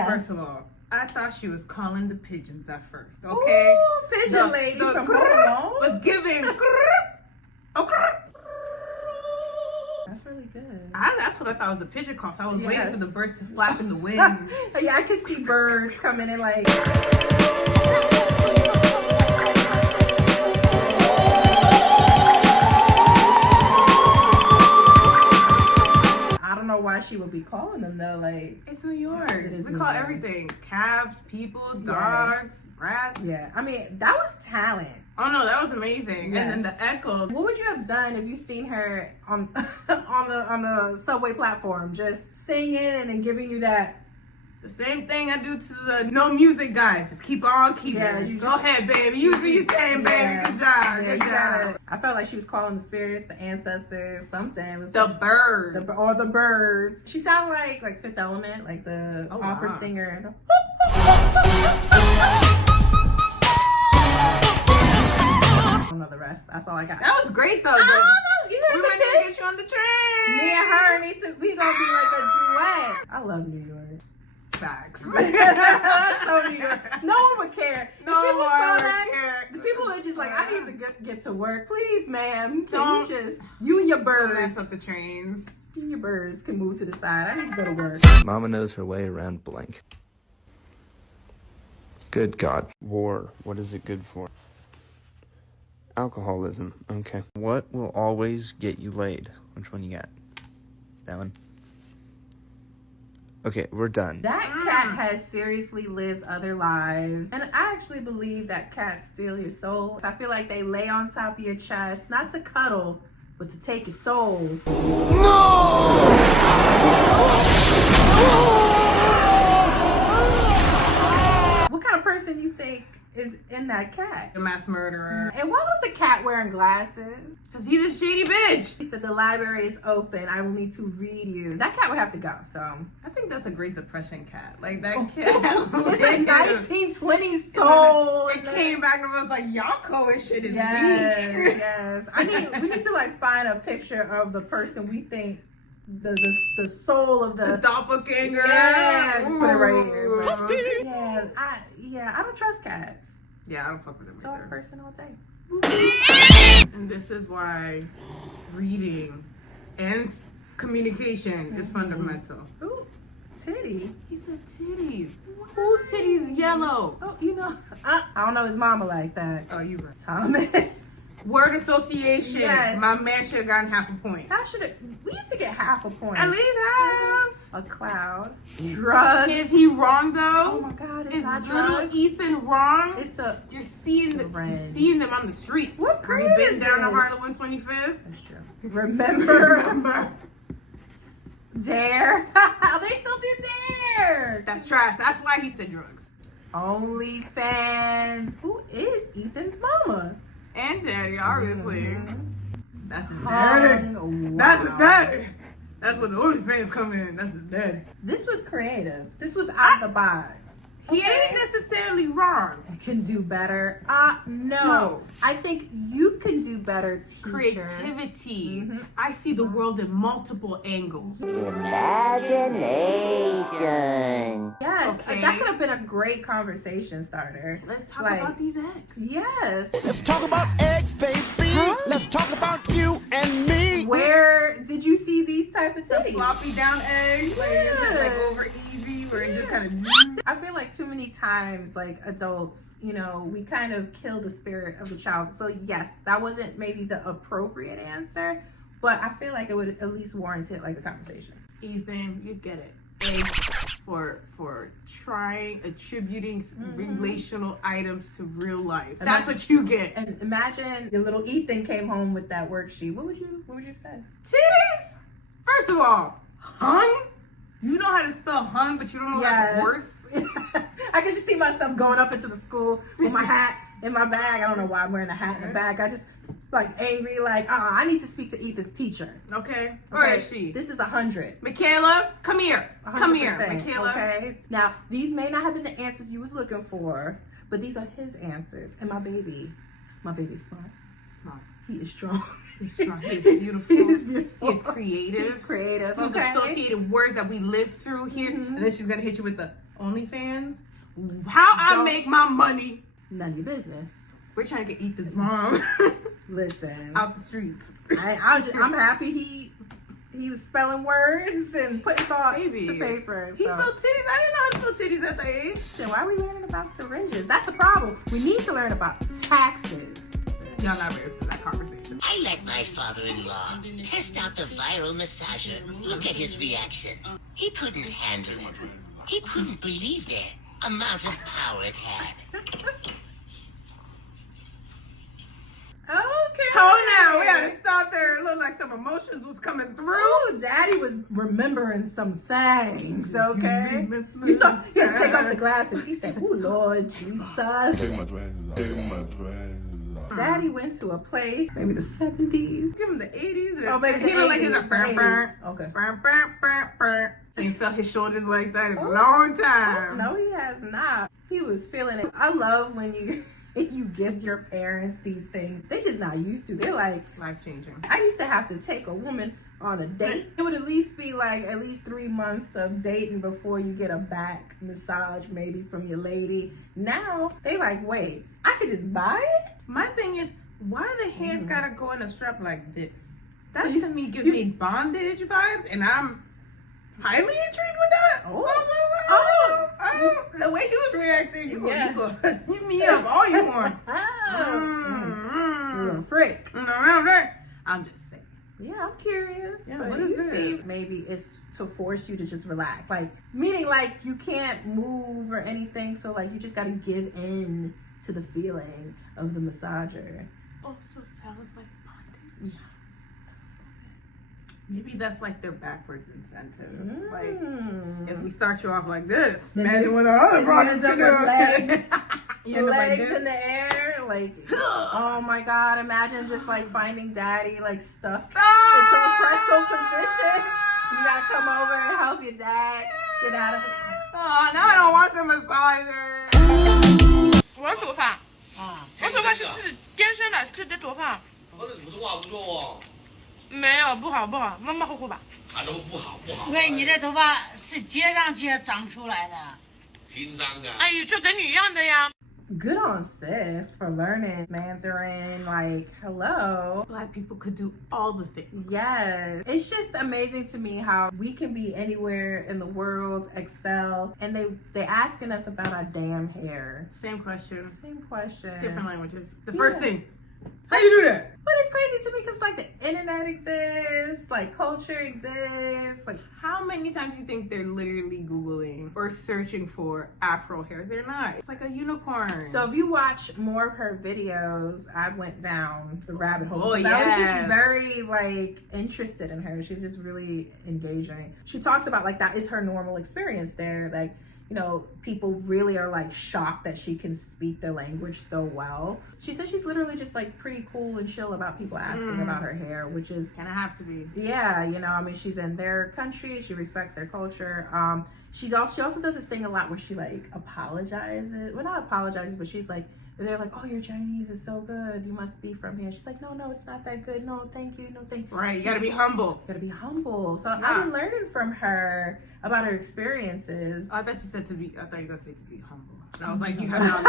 Yes. First of all, I thought she was calling the pigeons at first, okay? Ooh, pigeon lady from home was giving That's really good. That's what I thought was the pigeon call. So I was waiting for the birds to flap in the wind. Yeah, I could see birds coming in like... I don't know why she would be calling them though. Like, it's New York. We New call York. everything cabs, people, dogs, rats. Yeah, I mean that was talent. Oh no, that was amazing. Yes. And then the echo. What would you have done if you seen her on on the subway platform, just singing and giving you that? The same thing I do to the no music guys. Just keep on keeping. Yeah, Go ahead, baby. You do your thing, baby. Good job. Good job. I felt like she was calling the spirits, the ancestors, something. It was The birds. or the birds. She sounded like Fifth Element, like the opera singer. I don't know the rest. That's all I got. That was great though. We We might need to get you on the train. Me and her we gonna be like a duet. I love New York. Facts. So New York. No one would care. No If people one saw would that, care. the people would just like, I need to get to work. Please, ma'am. Don't- You and your Don't birds. mess up the trains. You and your birds can move to the side. I need to go to work. Mama knows her way around blank. Good God. War. What is it good for? Alcoholism. Okay. What will always get you laid? Which one you got? That one? Okay, we're done. That cat has seriously lived other lives. And I actually believe that cats steal your soul. I feel like they lay on top of your chest, not to cuddle, but to take your soul. What kind of person you think is in that cat? The mass murderer. And why was the cat wearing glasses? Cause he's a shady bitch. He said the library is open. I will need to read you. That cat would have to go. So I think that's a Great Depression cat. Like that cat. it's a 1920s soul. It came back and was like, y'all Cohen shit is weak. Yes. We need to like find a picture of the person we think the soul of The doppelganger. Yeah, just put it right here. Bro. I don't trust cats. Yeah, I don't fuck with them Dog either. person all day. And this is why reading and communication is fundamental. Ooh, titty. He said titties. Whose titties yellow? Oh, you know, I don't know his mama like that. Oh, you right. Thomas. Word association. Yes. My man should have gotten half a point. We used to get half a point. At least half. A cloud. Drugs. Is he wrong though? Oh my God, it's Is not little drugs. Ethan wrong? You're seeing You're seeing them on the streets. What grade Have you is been down the this? heart of 125th? That's true. Remember Dare? They still do Dare. That's trash. That's why he said drugs. OnlyFans. Who is Ethan's mama? And daddy, obviously. That's his Wow. daddy. That's his daddy. That's where the OnlyFans come in. That's his daddy. This was creative. This was out of the box. He ain't necessarily wrong. You can do better. No. I think you can do better, teacher. Creativity. I see the world in multiple angles. Imagination. Yes, Okay. that could have been a great conversation starter. Let's talk Like- about these eggs. Yes. Let's talk about eggs, baby. Let's talk about you and me. Where did you see these type of The titties? floppy down eggs, like it's just like Yeah. over easy, where it just kind of. I feel like too many times, like adults, we kind of kill the spirit of the child. So yes, that wasn't maybe the appropriate answer, but I feel like it would at least warrant it like a conversation. Ethan, you get it. Eggs for attributing relational items to real life. That's what you get. And imagine your little Ethan came home with that worksheet. What would you have said? Titties. First of all, hung. You know how to spell hung, but you don't know how to work. I could just see myself going up into the school with my hat in my bag. I don't know why I'm wearing a hat in the bag. I just angry, I need to speak to Ethan's teacher. Okay. Where is she? This is 100. Michaela, come here. Come here, 100%, Michaela. Okay. Now, these may not have been the answers you was looking for, but these are his answers. And my baby's smart. Smart. He is strong. He's strong. He's beautiful. He's beautiful. He's creative. He's creative. He's Okay. associated words that we live through here, and then she's gonna hit you with the OnlyFans. How I make my money? None of your business. We're trying to get Ethan's mom Listen, out the streets. I'm happy he was spelling words and putting thoughts to paper. He spelled titties. I didn't know how to spell titties at that age. So why are we learning about syringes? That's the problem. We need to learn about taxes. Y'all not ready for that conversation. I let my father-in-law test out the viral massager. Look at his reaction. He couldn't handle it. He couldn't believe the amount of power it had. Okay. Oh, now we gotta stop there. It looked like some emotions was coming through. Ooh, Daddy was remembering some things, okay? You saw, he had to take off the glasses. He said, "Oh, Lord Jesus." Daddy went to a place, maybe the 70s. Give him the 80s. Oh, maybe he the looked like he's 80s, a burn, the 80s. Okay. burn. He felt his shoulders like that in a long time. No, he has not. He was feeling it. I love when you gift your parents these things. They're just not used to. They're like, Life-changing. I used to have to take a woman on a date. It would at least be like at least 3 months of dating before you get a back massage maybe from your lady. Now they like, wait, I could just buy it? My thing is, why the hands gotta go in a strap like this? That So to me gives me bondage vibes, and I'm highly intrigued with that. Oh, the way he was reacting, you go hit me up all you want. You're a freak. I'm just saying. Yeah, I'm curious. Yeah, but what is you this? see, maybe it's to force you to just relax. Like, meaning like you can't move or anything, so like you just gotta give in to the feeling of the massager. Oh, so sounds like bondage. Maybe that's like their backwards incentive. Like, if we start you off like this, imagine what our other products can do. Legs in the air, like, oh my God, imagine just like finding Daddy like stuck into a pretzel position. You gotta come over and help your dad get out of it. Oh, now I don't want the massager. 我要做饭啊！我做饭是健身的，是得做饭。我的普通话不错哦。没有，不好，妈妈后悔吧。啊，怎么不好？喂，你的头发是接上去长出来的。挺脏啊。哎呀，就跟你一样的呀。Good on sis for learning Mandarin. Like, hello. Black people could do all the things. Yes. It's just amazing to me how we can be anywhere in the world, excel, and they asking us about our damn hair. Same question. Same question. Different languages. The first thing. How you do that? But it's crazy to me because like the internet exists, like culture exists. Like, how many times do you think they're literally Googling or searching for Afro hair? They're not. It's like a unicorn. so if you watch more of her videos, I went down the rabbit hole. Oh, I was yes. just very like interested in her. She's just really engaging. She talks about like that is her normal experience there. Like, you know, people really are like shocked that she can speak the language so well. She says she's literally just like pretty cool and chill about people asking about her hair, which is kind of have to be. Yeah, you know, I mean, she's in their country. She respects their culture. She also does this thing a lot where she like apologizes. Well, not apologizes, but she's like, they're like, oh, your Chinese is so good. You must be from here. She's like, no, it's not that good. No, thank you. No, thank you. Right, you gotta be humble. Gotta be humble. So I've been learning from her about her experiences. I thought you were gonna say to be humble. And I was like, you have not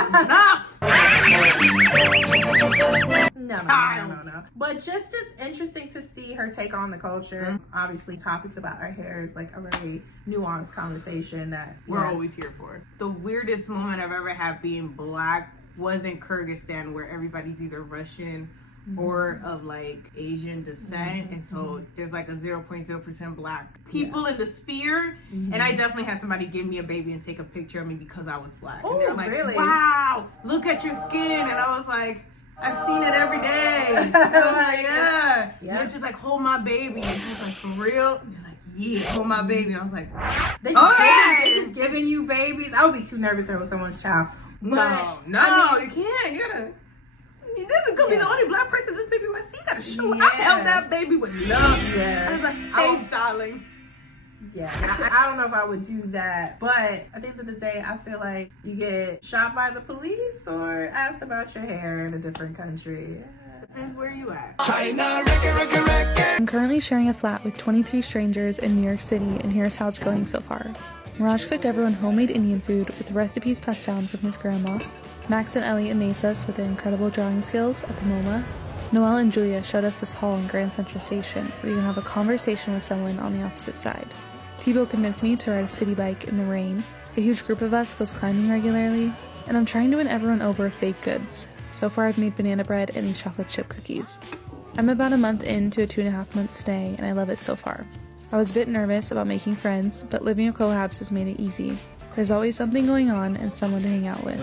enough. No. But just interesting to see her take on the culture. Obviously, topics about her hair is like a very nuanced conversation that we're always here for. The weirdest moment I've ever had being Black was in Kyrgyzstan, where everybody's either Russian or of like Asian descent, and so there's like a 0.0% Black people in the sphere. And I definitely had somebody give me a baby and take a picture of me because I was Black. And they're like, really? wow, look at your skin. And I was like, I've seen it every day. And I was like, yeah. And they're just like, hold my baby. And I was like, for real? And they're like, yeah, hold my baby. And I was like, they just giving you babies. I would be too nervous if it was someone's child. No, I mean, you can't. You gotta. This is gonna be the only Black person this baby might see. You gotta show. I held that baby with love. Yeah. I was like, hey, darling. Yeah, I don't know if I would do that, but at the end of the day, I feel like you get shot by the police or asked about your hair in a different country. Depends where you at. I'm currently sharing a flat with 23 strangers in New York City, and here's how it's going so far. Mirage cooked everyone homemade Indian food with recipes passed down from his grandma. Max and Ellie amazed us with their incredible drawing skills at the MoMA. Noelle and Julia showed us this hall in Grand Central Station where you can have a conversation with someone on the opposite side. Tebow convinced me to ride a city bike in the rain. A huge group of us goes climbing regularly, and I'm trying to win everyone over with baked goods. So far I've made banana bread and these chocolate chip cookies. I'm about a month into a 2.5-month stay and I love it so far. I was a bit nervous about making friends, but living with cohabs has made it easy. There's always something going on and someone to hang out with.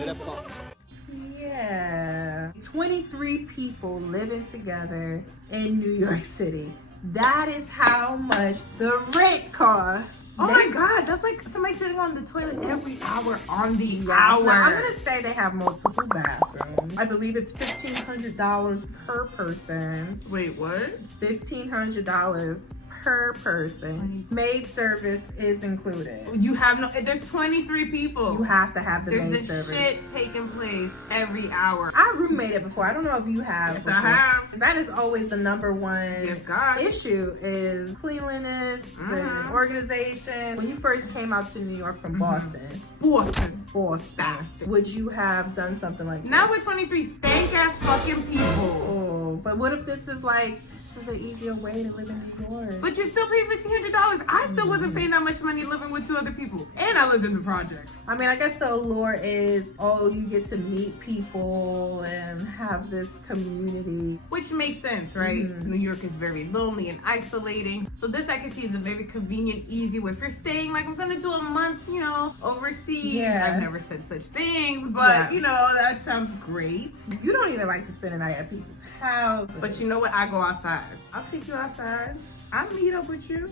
Yeah. 23 people living together in New York City. That is how much the rent costs. Oh my God, that's like somebody sitting on the toilet every hour on the hour. Now, I'm gonna say they have multiple bathrooms. I believe it's $1,500 per person. Wait, what? $1,500 per person. Maid service is included. You have no, there's 23 people. You have to have the There's maid a service. shit taking place every hour. I roommated before. I don't know if you have. Yes, before. I have. That is always the number one Yes, God. issue is cleanliness and organization. When you first came out to New York from Boston, would you have done something like that? Now we're 23 stank ass fucking people. Oh, but what if this is like, this is an easier way to live in New York? But you're still paying $1,500. I still wasn't paying that much money living with 2 other people. And I lived in the projects. I mean, I guess the allure is, oh, you get to meet people and have this community. Which makes sense, right? New York is very lonely and isolating. So this I can see is a very convenient, easy way. If you're staying, like I'm gonna do a month, you know, overseas. Yeah. I've never said such things, but you know, that sounds great. You don't even like to spend a night at people's houses. But you know what? I go outside. I'll take you outside. I'll meet up with you.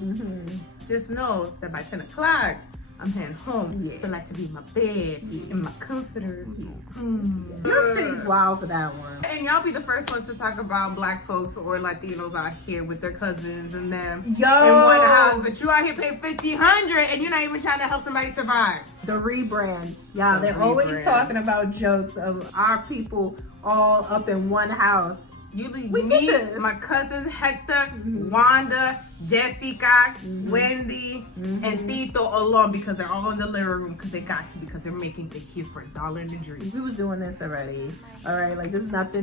Just know that by 10 o'clock, I'm heading home. So I like to be in my bed, in my comforter. New York City's wild for that one. And y'all be the first ones to talk about Black folks or Latinos out here with their cousins and them in one house. But you out here paying $1,500 and you're not even trying to help somebody survive. The rebrand. Y'all, they're always talking about jokes of our people all up in one house. You leave We me, did this. my cousins Hector, Wanda, Jessica, Wendy, and Tito alone because they're all in the living room because they got to, because they're making it here for $1 and a drink. We was doing this already. All right, like this is nothing